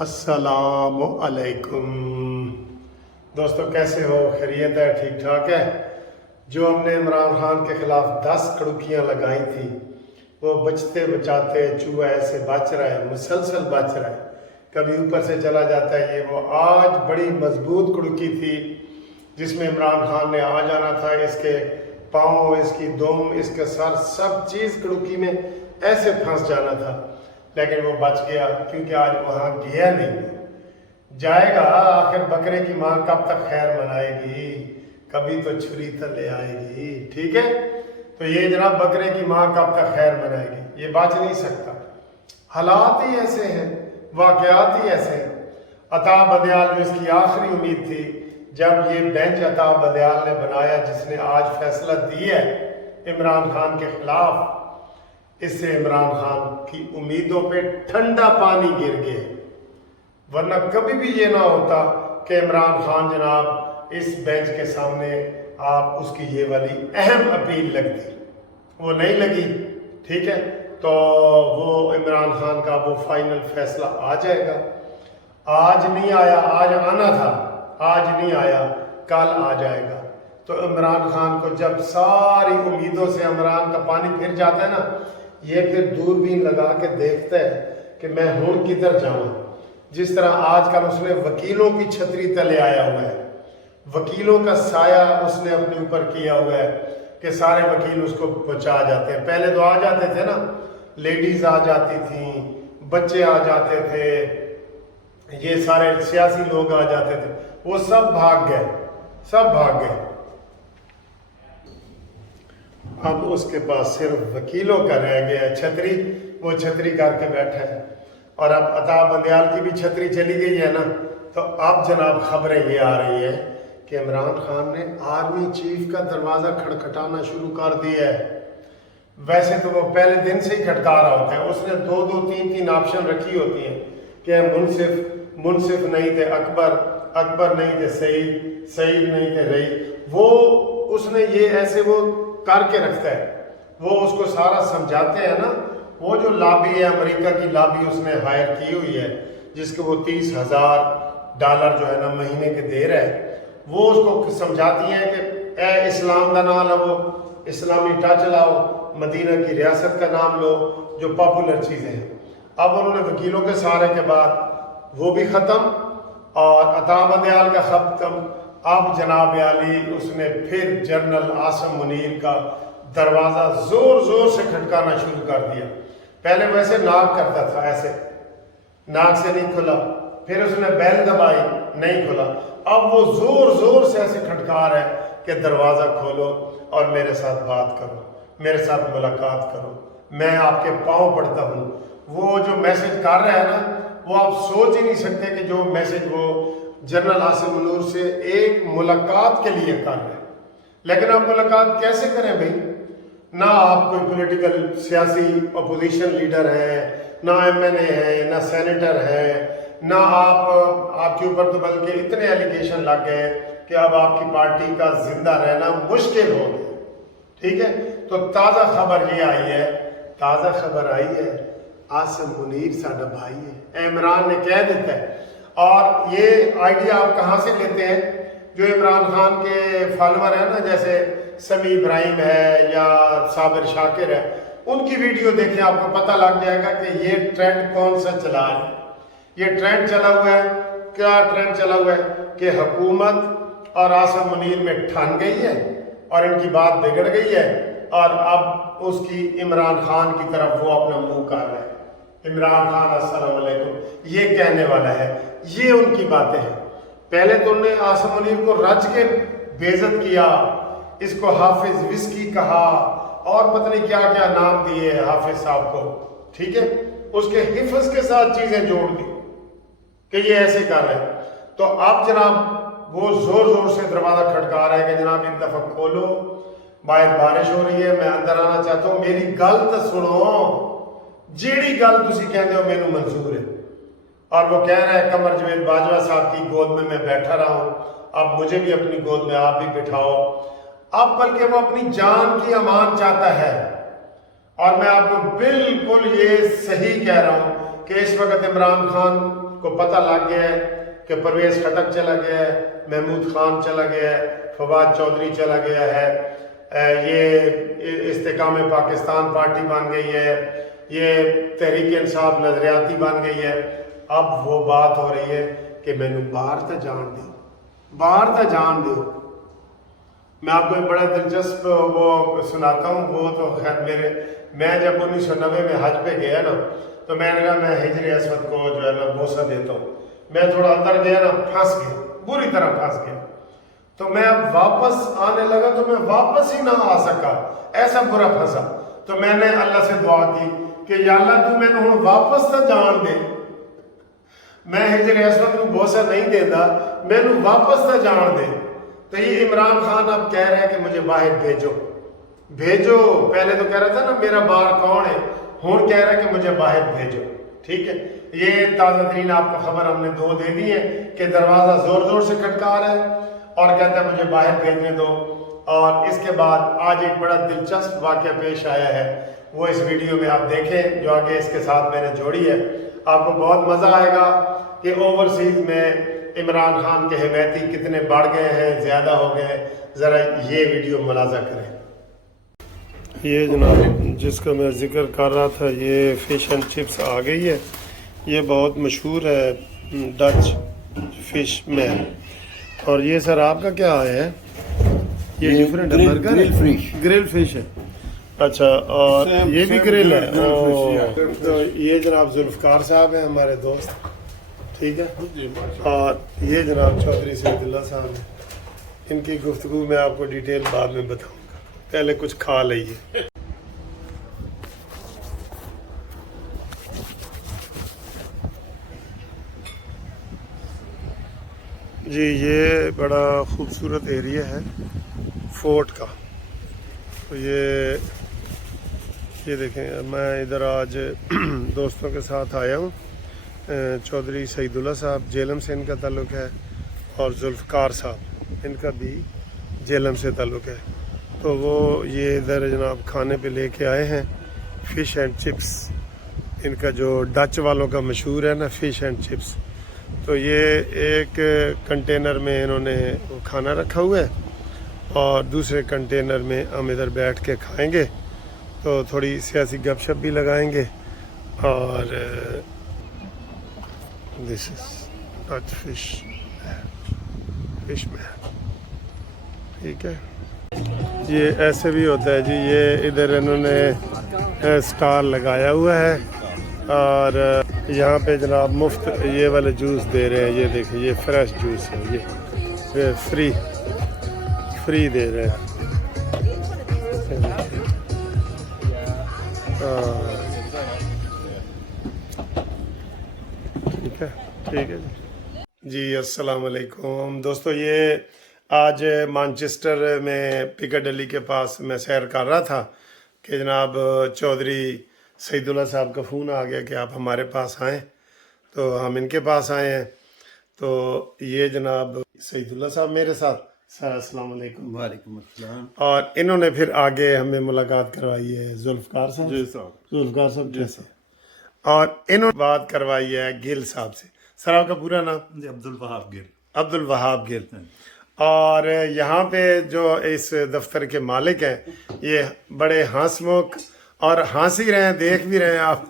السلام علیکم دوستو، کیسے ہو؟ خیریت ہے؟ ٹھیک ٹھاک ہے؟ جو ہم نے عمران خان کے خلاف 10 کڑکیاں لگائی تھی، وہ بچتے بچاتے چوہا ایسے بچ رہا ہے، مسلسل بچ رہا ہے، کبھی اوپر سے چلا جاتا ہے۔ یہ وہ آج بڑی مضبوط کڑکی تھی جس میں عمران خان نے آ جانا تھا، اس کے پاؤں، اس کی دم، اس کے سر، سب چیز کڑکی میں ایسے پھنس جانا تھا، لیکن وہ بچ گیا کیونکہ آج وہاں گیا نہیں۔ جائے گا، آخر بکرے کی ماں کب تک خیر منائے گی؟ کبھی تو چھری تلے آئے گی، ٹھیک ہے؟ تو یہ جناب بکرے کی ماں کب تک خیر منائے گی؟ یہ بچ نہیں سکتا۔ حالات ہی ایسے ہیں، واقعات ہی ایسے ہیں۔ عطا بدیال جو اس کی آخری امید تھی، جب یہ بینچ عطا بدیال نے بنایا جس نے آج فیصلہ دی ہے عمران خان کے خلاف، اس سے عمران خان کی امیدوں پہ ٹھنڈا پانی گر گیا، ورنہ کبھی بھی یہ نہ ہوتا کہ عمران خان جناب اس بینچ کے سامنے آپ اس کی یہ والی اہم اپیل لگتی، وہ نہیں لگی، ٹھیک ہے؟ تو وہ عمران خان کا وہ فائنل فیصلہ آ جائے گا۔ آج نہیں آیا، آج آنا تھا، آج نہیں آیا، کل آ جائے گا۔ تو عمران خان کو جب ساری امیدوں سے عمران کا پانی پھر جاتا ہے نا، یہ پھر دوربین لگا کے دیکھتا ہے کہ میں ہوں کدھر جاؤں۔ جس طرح آج کل اس نے وکیلوں کی چھتری تلے آیا ہوا ہے، وکیلوں کا سایہ اس نے اپنے اوپر کیا ہوا ہے کہ سارے وکیل اس کو بچا جاتے ہیں۔ پہلے تو آ جاتے تھے نا، لیڈیز آ جاتی تھیں، بچے آ جاتے تھے، یہ سارے سیاسی لوگ آ جاتے تھے، وہ سب بھاگ گئے، سب بھاگ گئے۔ اب اس کے پاس صرف وکیلوں کا رہ گیا چھتری، وہ چھتری کر کے بیٹھا ہے۔ اور اب عطا بدیال کی بھی چھتری چلی گئی ہے نا، تو اب جناب خبریں یہ آ رہی ہیں کہ عمران خان نے آرمی چیف کا دروازہ کھٹکھٹانا شروع کر دیا ہے۔ ویسے تو وہ پہلے دن سے ہی کھٹکا رہا ہوتا ہے، اس نے 2 3 آپشن رکھی ہوتی ہیں کہ منصف نہیں تھے اکبر نہیں تھے سعید نہیں تھے رئی، وہ اس نے یہ ایسے وہ کر کے رکھتا ہے، وہ اس کو سارا سمجھاتے ہیں نا۔ وہ جو لابی ہے، امریکہ کی لابی اس نے ہائر کی ہوئی ہے، جس کو وہ $30,000 جو ہے نا مہینے کے دے رہا ہے، وہ اس کو سمجھاتی ہیں کہ اے اسلام کا نام لو، اسلامی ٹچ لاؤ، مدینہ کی ریاست کا نام لو، جو پاپولر چیزیں ہیں۔ اب انہوں نے وکیلوں کے سہارے کے بعد وہ بھی ختم اور عطا بدیال کا ختم۔ اب جناب عالی اس نے پھر جنرل عاصم منیر کا دروازہ زور زور سے کھٹکانا شروع کر دیا۔ پہلے ویسے ناک کرتا تھا، ایسے ناک سے نہیں کھلا، پھر اس نے بیل دبائی، نہیں کھلا، اب وہ زور زور سے ایسے کھٹکا رہا ہے کہ دروازہ کھولو اور میرے ساتھ بات کرو، میرے ساتھ ملاقات کرو، میں آپ کے پاؤں پڑتا ہوں۔ وہ جو میسج کر رہا ہے نا، وہ آپ سوچ ہی نہیں سکتے کہ جو میسج وہ جنرل عاصم منیر سے ایک ملاقات کے لیے کر رہے ہیں۔ لیکن آپ ملاقات کیسے کریں بھائی؟ نہ آپ کوئی پولیٹیکل سیاسی اپوزیشن لیڈر ہیں، نہ MNA ہیں، نہ سینیٹر ہیں، نہ آپ کے اوپر تو بلکہ اتنے ایلیگیشن لگ گئے کہ اب آپ کی پارٹی کا زندہ رہنا مشکل ہو گیا، ٹھیک ہے؟ تو تازہ خبر یہ آئی ہے، تازہ خبر آئی ہے، عاصم منیر ساڈا بھائی ہے، عمران نے کہہ دیتا ہے۔ اور یہ آئیڈیا آپ کہاں سے لیتے ہیں؟ جو عمران خان کے فالوور ہیں نا، جیسے سمیع ابراہیم ہے یا صابر شاکر ہے، ان کی ویڈیو دیکھیں، آپ کو پتہ لگ جائے گا کہ یہ ٹرینڈ کون سا چلا ہے۔ یہ ٹرینڈ چلا ہوا ہے، کیا ٹرینڈ چلا ہوا ہے کہ حکومت اور عاصم منیر میں ٹھن گئی ہے اور ان کی بات بگڑ گئی ہے، اور اب اس کی عمران خان کی طرف وہ اپنا منہ کر رہے ہیں۔ عمران خان السلام علیکم یہ کہنے والا ہے، یہ ان کی باتیں ہیں۔ پہلے تو انہوں نے عاصم منیر کو رج کے بے عزت کیا، اس کو حافظ وسکی کہا اور پتہ نہیں کیا کیا نام دیے حافظ صاحب کو، ٹھیک ہے؟ اس کے حفظ کے ساتھ چیزیں جوڑ دی کہ یہ ایسے کر رہے ہیں۔ تو اب جناب وہ زور زور سے دروازہ کھٹکا رہا ہے کہ جناب ایک دفعہ کھولو، باہر بارش ہو رہی ہے، میں اندر آنا چاہتا ہوں، میری گل تو سنو، جیڑی گل تسی کہندے ہو مینوں منظور ہے۔ اور وہ کہہ رہا ہے قمر جاوید باجوہ صاحب کی گود میں بیٹھا رہا ہوں، اب مجھے بھی اپنی گود میں آپ بھی بٹھاؤ۔ اب بلکہ وہ اپنی جان کی امان چاہتا ہے، اور میں آپ کو بالکل یہ صحیح کہہ رہا ہوں کہ اس وقت عمران خان کو پتہ لگ گیا ہے کہ پرویز خٹک چلا گیا ہے، محمود خان چلا گیا ہے، فواد چودھری چلا گیا ہے، یہ استحکام پاکستان پارٹی بن گئی ہے، یہ تحریک انصاف نظریاتی بن گئی ہے۔ اب وہ بات ہو رہی ہے کہ میں نے باہر تا جان دو، باہر تا جان دو۔ میں آپ کو ایک بڑا دلچسپ وہ سناتا ہوں، وہ تو خیر میں جب 1990 میں حج پہ گیا نا تو میں نے کہا میں حجر اسود کو جو ہے نا بوسہ دیتا ہوں۔ میں تھوڑا اندر گیا نا، پھنس گیا، بری طرح پھنس گیا۔ تو میں اب واپس آنے لگا تو میں واپس ہی نہ آ سکا، ایسا برا پھنسا۔ تو میں نے اللہ سے دعا کی کہ یا اللہ تو میں نے ہوں واپس تا جان دے، میں حجر اسود کو بوسہ نہیں دیتا، میں نے واپس تا جان دے۔ تو یہ عمران خان اب کہہ رہے ہیں کہ مجھے باہر بھیجو بھیجو، پہلے تو کہہ رہا تھا نا میرا بار کون ہے، ہون کہہ رہا ہے کہ مجھے باہر بھیجو۔ ٹھیک ہے، یہ تازہ ترین آپ کو خبر ہم نے 2 دے دی ہے کہ دروازہ زور زور سے کھٹکا رہا ہے اور کہتا ہے مجھے باہر بھیجنے دو۔ اور اس کے بعد آج ایک بڑا دلچسپ واقعہ پیش آیا ہے، وہ اس ویڈیو میں آپ دیکھیں جو آگے اس کے ساتھ میں نے جوڑی ہے۔ آپ کو بہت مزہ آئے گا کہ اوورسیز میں عمران خان کے حمایتی کتنے بڑھ گئے ہیں، زیادہ ہو گئے ہیں۔ ذرا یہ ویڈیو ملاحظہ کریں۔ یہ جناب جس کا میں ذکر کر رہا تھا، یہ فش اینڈ چپس آ گئی ہے۔ یہ بہت مشہور ہے ڈچ فش مین۔ اور یہ سر آپ کا کیا ہے؟ یہ ڈیفرنٹ ہے، برگر گرل فش ہے۔ اچھا، اور یہ بھی گرل ہے۔ تو یہ جناب ذوالفقار صاحب ہیں ہمارے دوست، ٹھیک ہے۔ اور یہ جناب چودھری سید اللہ صاحب ہیں، ان کی گفتگو میں آپ کو ڈیٹیل بعد میں بتاؤں گا، پہلے کچھ کھا لئیے۔ جی یہ بڑا خوبصورت ایریا ہے فورٹ کا۔ تو یہ دیکھیں، میں ادھر آج دوستوں کے ساتھ آیا ہوں۔ چودھری سعید اللہ صاحب جیلم سے ان کا تعلق ہے، اور ذوالفقار صاحب ان کا بھی جیلم سے تعلق ہے۔ تو وہ یہ ادھر جناب کھانے پہ لے کے آئے ہیں فش اینڈ چپس، ان کا جو ڈچ والوں کا مشہور ہے نا فش اینڈ چپس۔ تو یہ ایک کنٹینر میں انہوں نے وہ کھانا رکھا ہوا ہے، اور دوسرے کنٹینر میں ہم ادھر بیٹھ کے کھائیں گے، تو تھوڑی سیاسی گپ شپ بھی لگائیں گے۔ اور دس از ڈچ فش مین، ٹھیک ہے۔ یہ ایسے بھی ہوتا ہے جی، یہ ادھر انہوں نے اسٹال لگایا ہوا ہے، اور یہاں پہ جناب مفت یہ والے جوس دے رہے ہیں۔ یہ دیکھیں، یہ فریش جوس ہے، یہ فری دے رہے ہیں۔ ٹھیک ہے جی، السلام علیکم دوستو۔ یہ آج مانچسٹر میں پیکاڈلی کے پاس میں سیر کر رہا تھا کہ جناب چودھری سعید اللہ صاحب کا فون آ گیا کہ آپ ہمارے پاس آئیں، تو ہم ان کے پاس آئے ہیں۔ تو یہ جناب سعید اللہ صاحب میرے ساتھ، سر السلام علیکم۔ وعلیکم السلام۔ اور انہوں نے پھر آگے ہمیں ملاقات کروائی ہے ذوالفقار صاحب، جی صاحب، ذوالفقار صاحب جیسے، اور انہوں نے بات کروائی ہے گل صاحب سے۔ سر آپ کا پورا نام؟ جی عبدالوہاب گل۔ عبدالوہاب گل۔ اور یہاں پہ جو اس دفتر کے مالک ہیں، یہ بڑے ہنس مکھ اور ہنس ہی رہے ہیں، دیکھ بھی رہے ہیں آپ،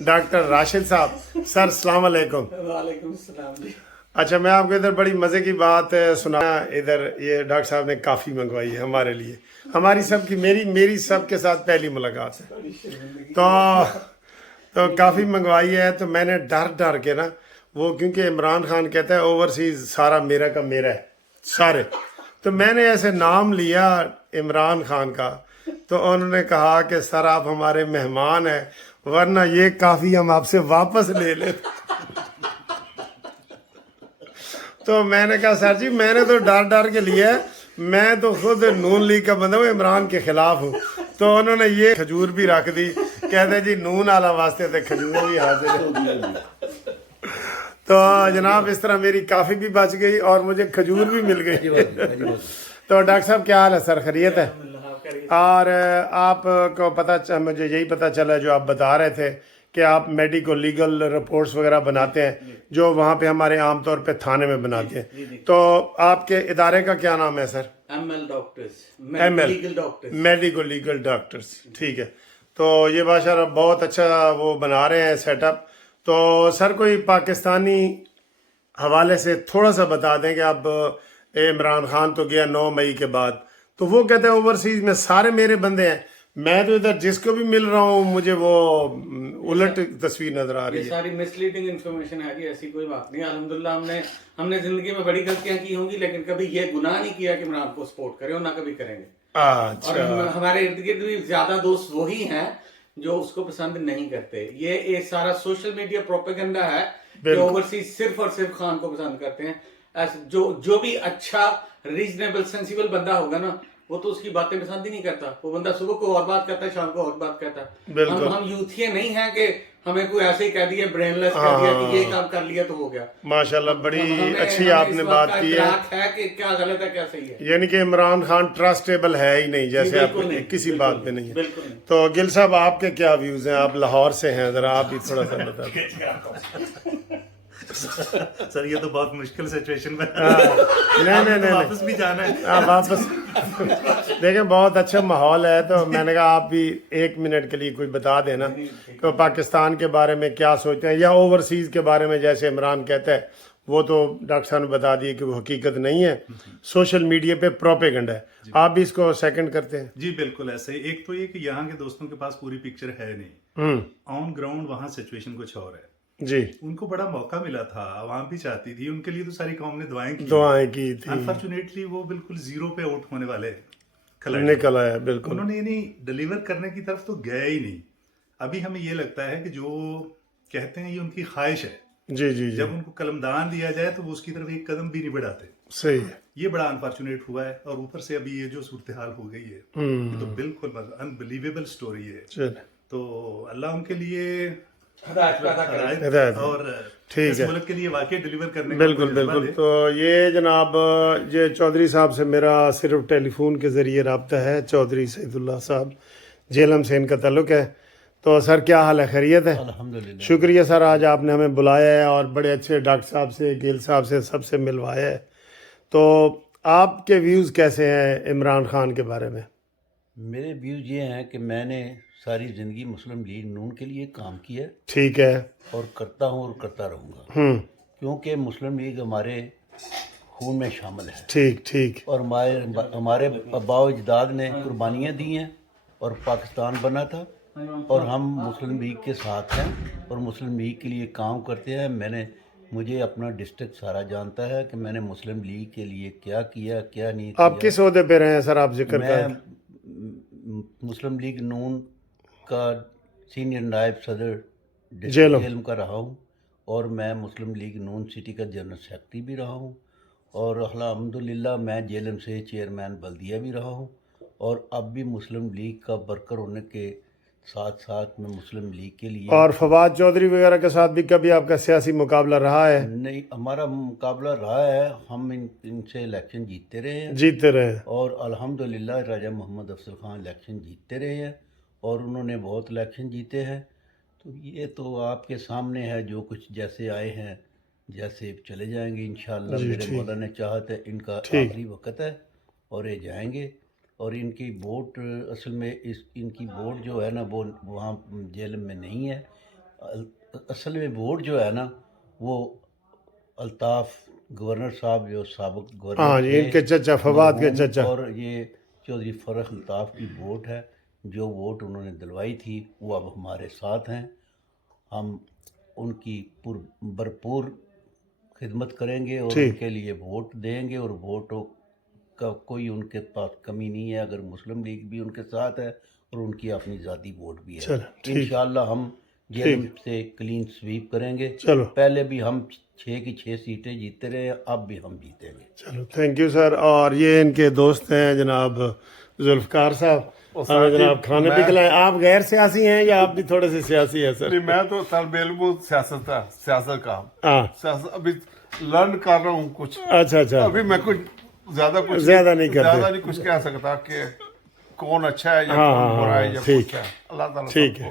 ڈاکٹر راشد صاحب۔ سر السلام علیکم۔ وعلیکم السلام جی۔ اچھا، میں آپ کو ادھر بڑی مزے کی بات سنا۔ ادھر یہ ڈاکٹر صاحب نے کافی منگوائی ہے ہمارے لیے، ہماری سب کی، میری سب کے ساتھ پہلی ملاقات ہے، تو کافی منگوائی ہے۔ تو میں نے ڈر کے نا، وہ کیونکہ عمران خان کہتا ہے اوورسیز سارا میرا کا میرا ہے سارے، تو میں نے ایسے نام لیا عمران خان کا، تو انہوں نے کہا کہ سر آپ ہمارے مہمان ہیں، ورنہ یہ کافی ہم آپ سے واپس لے لیتے۔ تو میں نے کہا سر جی میں نے تو ڈر کے لیا ہے، میں تو خود نون لیگ کا بندہ ہوں، عمران کے خلاف ہوں۔ تو انہوں نے یہ کھجور بھی رکھ دی، کہتے جی نون والا واسطے تھے، کھجور بھی حاضر ہے۔ تو جناب اس طرح میری کافی بھی بچ گئی اور مجھے کھجور بھی مل گئی۔ تو ڈاکٹر صاحب کیا حال ہے سر، خیریت ہے؟ اور آپ کو مجھے یہی پتہ چلا جو آپ بتا رہے تھے کہ آپ میڈیکو لیگل رپورٹس وغیرہ بناتے ہیں جو وہاں پہ ہمارے عام طور پہ تھانے میں بناتے ہیں. تو آپ کے ادارے کا کیا نام ہے سر؟ ML doctors, legal doctors, medico legal doctors. ٹھیک ہے. تو یہ ماشاءاللہ بہت اچھا وہ بنا رہے ہیں سیٹ اپ. تو سر کوئی پاکستانی حوالے سے تھوڑا سا بتا دیں کہ اب عمران خان تو گیا 9 مئی کے بعد، تو وہ کہتے ہیں اوورسیز میں سارے میرے بندے ہیں، میں تو ادھر جس کو بھی مل رہا ہوں مجھے وہ الٹ تصویر نظر آ رہی یہ ہے. ساری مس لیڈنگ انفارمیشن ہے کہ ایسی کوئی بات نہیں. الحمدللہ ہم نے زندگی میں بڑی غلطیاں کی ہوں گی، لیکن کبھی یہ گناہ نہیں کیا کہ عمران کو سپورٹ کرے، اور نہ کبھی کریں گے. اور اچھا. ہمارے ارد گرد بھی زیادہ دوست وہی ہیں جو اس کو پسند نہیں کرتے. یہ سارا سوشل میڈیا پروپیگنڈا ہے کہ اوورسیز صرف اور صرف خان کو پسند کرتے ہیں. جو بھی اچھا ریزنیبل سینسیبل بندہ ہوگا نا، وہ تو اس کی باتیں پسند ہی نہیں کرتا. وہ بندہ صبح کو اور بات کرتا ہے، شام کو اور بات کرتا ہے. ہم یوتھیے نہیں ہیں کہ ہمیں کوئی ایسے ہی کہہ دیا، برین لیس کہہ دیا کہ یہ کام کر لیا تو ہو گیا. ماشاءاللہ بڑی اچھی آپ نے بات کی ہے کہ کیا غلط ہے کیا صحیح ہے. یعنی کہ عمران خان ٹرسٹیبل ہے ہی نہیں، جیسے آپ کسی بات پہ نہیں ہے. تو گل صاحب آپ کے کیا ویوز ہیں؟ آپ لاہور سے ہیں، ذرا آپ ہی تھوڑا سا بتا دیں. سر یہ تو بہت مشکل سچویشن میں نہیں واپس بھی جانا ہے. واپس دیکھیں بہت اچھا ماحول ہے، تو میں نے کہا آپ بھی 1 منٹ کے لیے کوئی بتا دینا کہ پاکستان کے بارے میں کیا سوچتے ہیں، یا اوورسیز کے بارے میں جیسے عمران کہتا ہے. وہ تو ڈاکٹر صاحب نے بتا دیے کہ وہ حقیقت نہیں ہے، سوشل میڈیا پہ پروپیگنڈا ہے. آپ بھی اس کو سیکنڈ کرتے ہیں؟ جی بالکل ایسے ہی. ایک تو یہ کہ یہاں کے دوستوں کے پاس پوری پکچر ہے نہیں، آن گراؤنڈ وہاں سچویشن کچھ اور ہے. جی ان کو بڑا موقع ملا تھا، عوام بھی چاہتی تھی، ان کے لیے تو ساری قوم نے دعائیں کی تھی. انفارچونیٹلی وہ بالکل زیرو پہ آؤٹ ہونے والے نکل آیا. بالکل انہوں نے یعنی ڈیلیور کرنے کی طرف تو گیا ہی نہیں. ابھی ہمیں یہ لگتا ہے کہ جو کہتے ہیں یہ ان کی خواہش ہے. جی جب ان کو قلمدان دیا جائے تو وہ اس کی طرف ایک قدم بھی نہیں بڑھاتے. صحیح ہے. یہ بڑا انفارچونیٹ ہوا ہے. اور اوپر سے ابھی یہ جو صورتحال ہو گئی ہے تو بالکل انبلیویبل سٹوری ہے. تو اللہ ان کے لیے ہدایت اور ٹھیک ہے ملک کے لیے واقعی ڈیلیور کرنے. بالکل. تو یہ جناب یہ چودھری صاحب سے میرا صرف ٹیلی فون کے ذریعے رابطہ ہے. چودھری سعید اللہ صاحب جیلم سے ان کا تعلق ہے. تو سر کیا حال ہے؟ خیریت ہے؟ الحمدللہ. شکریہ سر، آج آپ نے ہمیں بلایا ہے اور بڑے اچھے ڈاکٹر صاحب سے، گیل صاحب سے، سب سے ملوایا ہے. تو آپ کے ویوز کیسے ہیں عمران خان کے بارے میں؟ میرے ویوز یہ ہیں کہ میں نے ساری زندگی مسلم لیگ نون کے لیے کام کیا. ٹھیک ہے. اور کرتا ہوں اور کرتا رہوں گا، کیونکہ مسلم لیگ ہمارے خون میں شامل ہے. ٹھیک. اور ہمارے آباء و اجداد نے قربانیاں دی ہیں اور پاکستان بنا تھا، اور ہم مسلم لیگ کے ساتھ ہیں اور مسلم لیگ کے لیے کام کرتے ہیں. مجھے اپنا ڈسٹرکٹ سارا جانتا ہے کہ میں نے مسلم لیگ کے لیے کیا کیا کیا نہیں کیا. آپ کس عہدے پہ رہے ہیں سر؟ آپ ذکر کریں. میں مسلم لیگ نون کا سینئر نائب صدر جیلم جیلم کا رہا ہوں، اور میں مسلم لیگ نون سٹی کا جنرل سیکرٹری بھی رہا ہوں، اور الحمدللہ میں جیلم سے چیئرمین بلدیہ بھی رہا ہوں، اور اب بھی مسلم لیگ کا ورکر ہونے کے ساتھ ساتھ میں مسلم لیگ کے لیے. اور فواد چودھری وغیرہ کے ساتھ بھی کبھی آپ کا سیاسی مقابلہ رہا ہے؟ نہیں، ہمارا مقابلہ رہا ہے. ہم ان سے الیکشن جیتتے رہے ہیں اور الحمدللہ راجہ محمد افضل خان الیکشن جیتتے رہے ہیں، اور انہوں نے بہت الیکشن جیتے ہیں. تو یہ تو آپ کے سامنے ہے، جو کچھ جیسے آئے ہیں جیسے چلے جائیں گے انشاءاللہ. میرے مولا نے چاہت ہے، ان کا آخری وقت ہے اور یہ جائیں گے. اور ان کی ووٹ اصل میں ان کی ووٹ جو ہے نا وہ وہاں جیل میں نہیں ہے. اصل میں ووٹ جو ہے نا وہ الطاف گورنر صاحب جو سابق گورنر ان کے چچا فواد کے چچا، اور یہ چودھری فرخ الطاف کی ووٹ ہے. جو ووٹ انہوں نے دلوائی تھی وہ اب ہمارے ساتھ ہیں. ہم ان کی بھرپور خدمت کریں گے اور ان کے لیے ووٹ دیں گے، اور ووٹوں کا کوئی ان کے پاس کمی نہیں ہے. اگر مسلم لیگ بھی ان کے ساتھ ہے اور ان کی اپنی ذاتی ووٹ بھی ہے. انشاءاللہ ہم جیلم سے کلین سویپ کریں گے. پہلے بھی ہم 6 کی 6 سیٹیں جیتے رہے ہیں، اب بھی ہم جیتیں گے. چلو تھینک یو سر. اور یہ ان کے دوست ہیں جناب ذوالفقار صاحب. جناب کھانے بھی کھلائیں. آپ غیر سیاسی ہیں یا آپ بھی تھوڑے سے سیاسی ہیں سر؟ میں تو طالب علم ہوں سیاست کا. ابھی لرن کر رہا ہوں کچھ. اچھا. ابھی میں کچھ زیادہ نہیں کچھ کہہ سکتا کہ کون اچھا ہے یا کون برا ہے یا کچھ ہے. اللہ تعالیٰ. ٹھیک ہے.